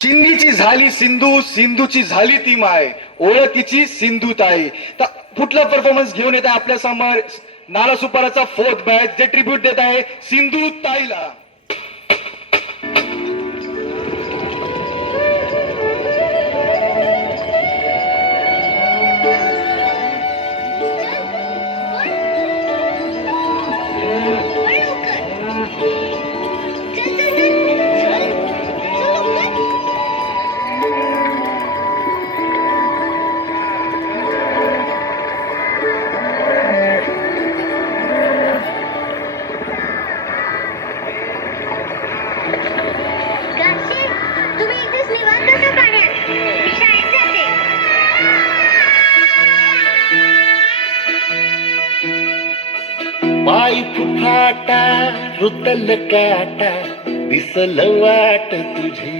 चिंधीची झाली सिंधू, सिंधूची झाली ती माय, ओळखीची सिंधू ताई. तर कुठला परफॉर्मन्स घेऊन येत आहे आपल्या समोर नाला सुपाराचा फोर्थ बॅच, जे ट्रिब्यूट देत आहे सिंधू ताईला. पाय फुफाटा रुतल काटा दिसल वाट तुझी,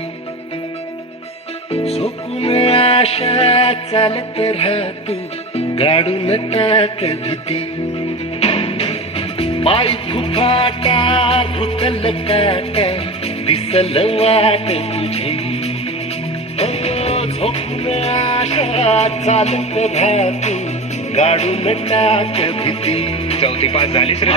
झोपून आशा चालत राहतू गाडून टाक भीती. पाय फुफाटा रुतल काटा दिसल वाट तुझी, झोपून आशा चालत राहतू गाडून टाक भीती. चौथी पास झालीस रे.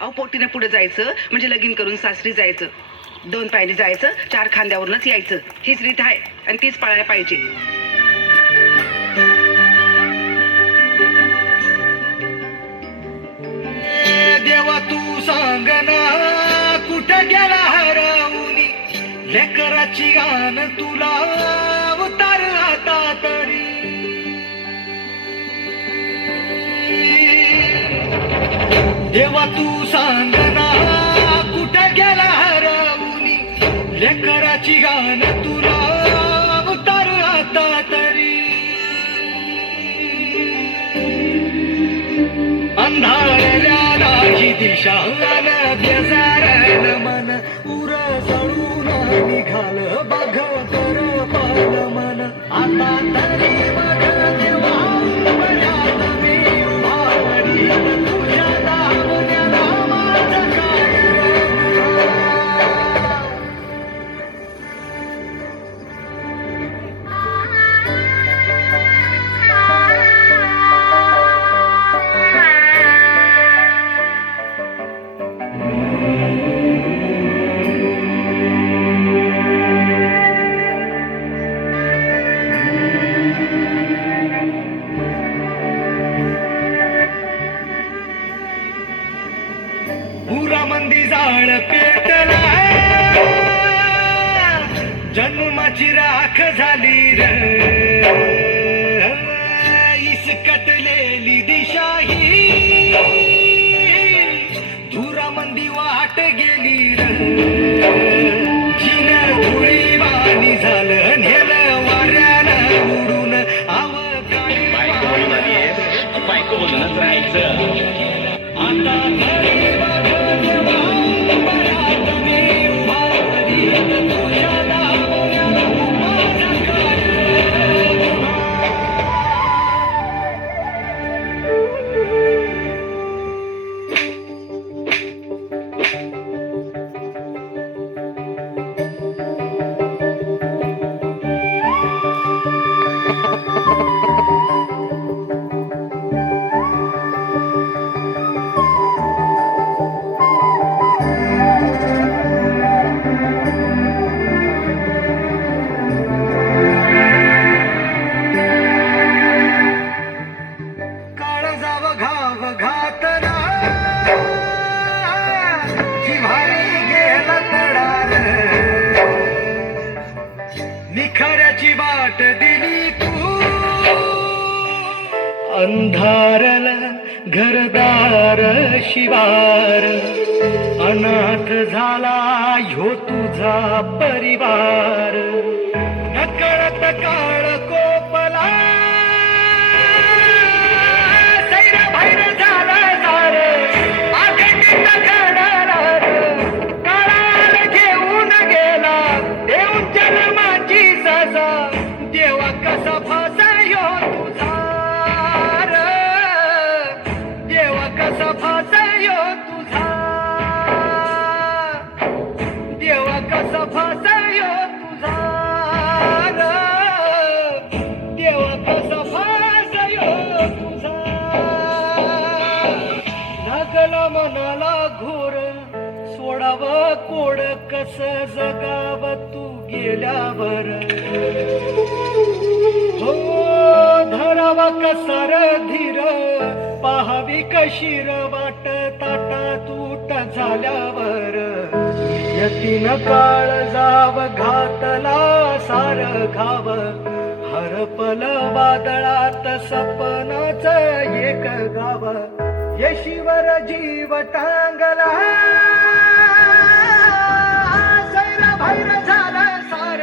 अहो पोटीने पुढे जायचं म्हणजे लगीन करून सासरी जायचं, 2 पायाने जायचं, 4 खांद्यावरूनच यायचं. हीच रीत आहे आणि तीच पाळायला पाहिजे. देवा तू सांग ना कुठं गेला हरवूनी, लेकराची गान तुला उतार आता तरी. देवा तू सांग ना कुठं गेला हरवूनी, लेकराची गान तुला उतार आता तरी. अंधारल्या राजी दिशा बेजारण मन, उर जळून निघाल बघ कर पाल मन. आता तरी बघ देवा उंबऱ्यात मी उभावली, तुझ्या दावण्याला माझं काय रे. पुरामंदी जाळ पेटला, जन्माची राख झाली रे. इसकटलेली दिशा ही धुरामंदी वाट गेली रे. जिन धुळी वाणी झालं नेलं वाऱ्यानं उडून, अवकाळी बायको बोलून आली आहे, बायको बोलूनच राहायचं. आता तरी बघ देवा उंबऱ्यात मी उभावली, तुझ्या दावण्याला माझं काय रे. काळजाव घाव घातना, जिव्हारी गेला तडार. निखाऱ्याची वाट दिली तू, अंधारला घरदार शिवार. अनाथ झाला ह्यो तुझा परिवार. नकळत काळ कोपला, बाहेर झालं सार, आखंडीत घडला. काळाला घेऊन गेला देऊन जन्म कस जगाव तू गेल्यावर, हो धरावा कसा र धीर, पाहावी कशी र वाट ताटा तूट झाल्यावर, यतीन काळ जाव घातला सार घाव, हरपल वादळात सपनाच एक गाव, येशीवर जीव टांगला सैर भैर झालं सार,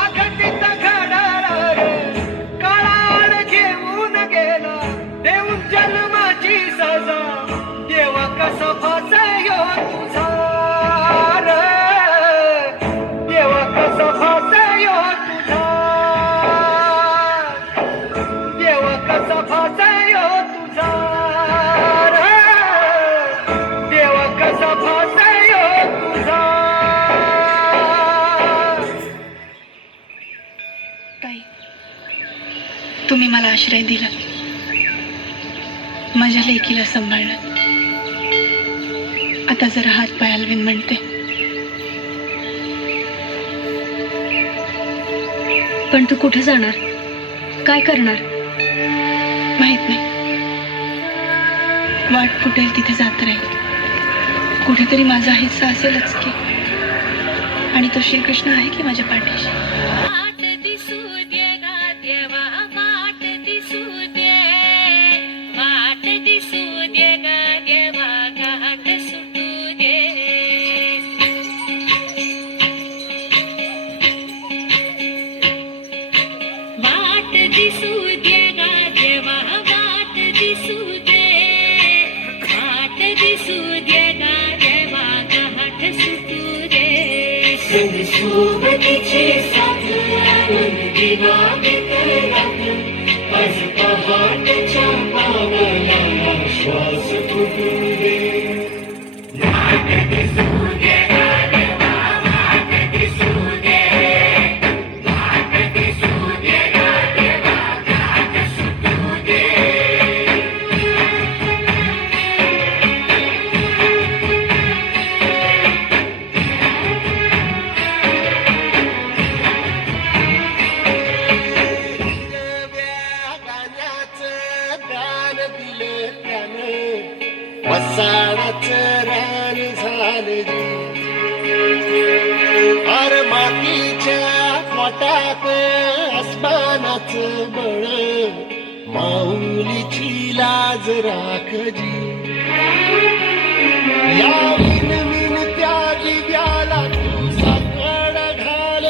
आघटित घडणार काळाड घेऊन गेला देऊन जन्माची सजा, देव कसा फासयो तुझा र, देव कसा फासयो तुझा, देव कसा फासयो तुझा र, देव कसा फासयो तुझा. ताई, तुम्ही मला आश्रय दिला, माझ्या लेकीला सांभाळलं. आता जरा हात पाय हलवीन म्हणते. पण तू कुठे जाणार, काय करणार? माहित नाही, वाट फुटेल तिथे जात राहील. कुठेतरी माझा हिस्सा असेलच की, आणि तो श्रीकृष्ण आहे की माझ्या पाठीशी. वाट दिसू दे गा देवा, वाट दिसू दे, वाट दिसू दे गा देवा, घाट सुटू दे. वाट दिसू दे गा देवा, वाट दिसू दे, वाट दिसू दे गा देवा, घाट सुटू दे. सोबतीचे साथ आणून दिवा बिकरात, आज पहाटच्या पावला श्वास फुटू दे. वाट दिसू दे गा देवा, वाट दिसू दे, वाट दिसू दे गा देवा, घाट सुटू दे. गाण्याचं गान दिलं त्यानं, वसाडाचं रान झालं अर मातीच्या पोटात आसमानाचं बळ, माऊलीची लाज राखजी. या विनविन त्या दिव्याला तू साकड घाल,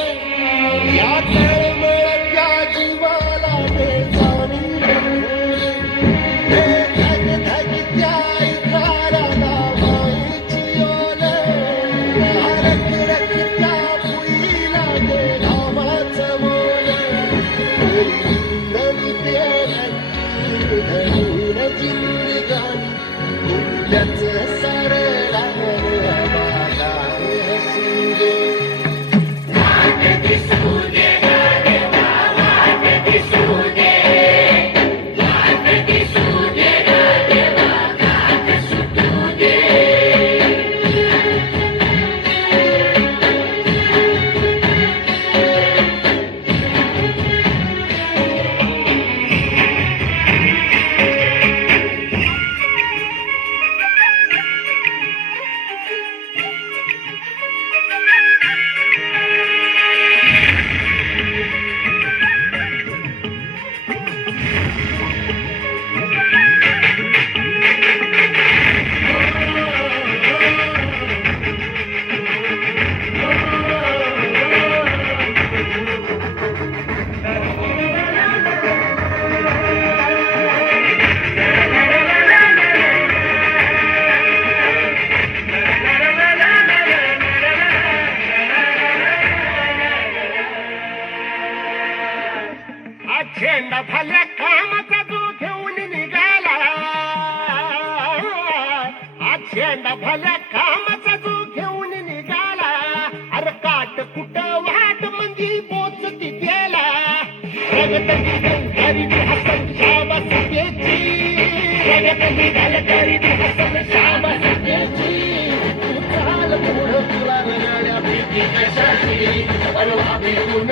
या तळमळत्या जीवाला दे जाणून खोल. हे धग धगत्या इकाराला मायेची ओल, या रखरखत्या पुईला दे धामाचं मोल. नवी पेरणी धरून जिंदगानी, कुठल्याच सारं लागलं आम्हाला हसू दे. वाट दिसू दे गा देवा, वाट दिसू दे, वाट दिसू दे गा देवा, घाट सुटू दे. झेंडा झाल्या कामाचा जो घेऊन निघाला, हा झेंडा भल्या कामाचा जो घेऊन निघाला. अरे काट कुठं वाट मंदी पोचती त्याला, रगत निघाल करीत हसन शाबास त्याची, रगत निघाल करीत हसन शाबास त्याची. तू चाल पुढं तुला गाड्या निघून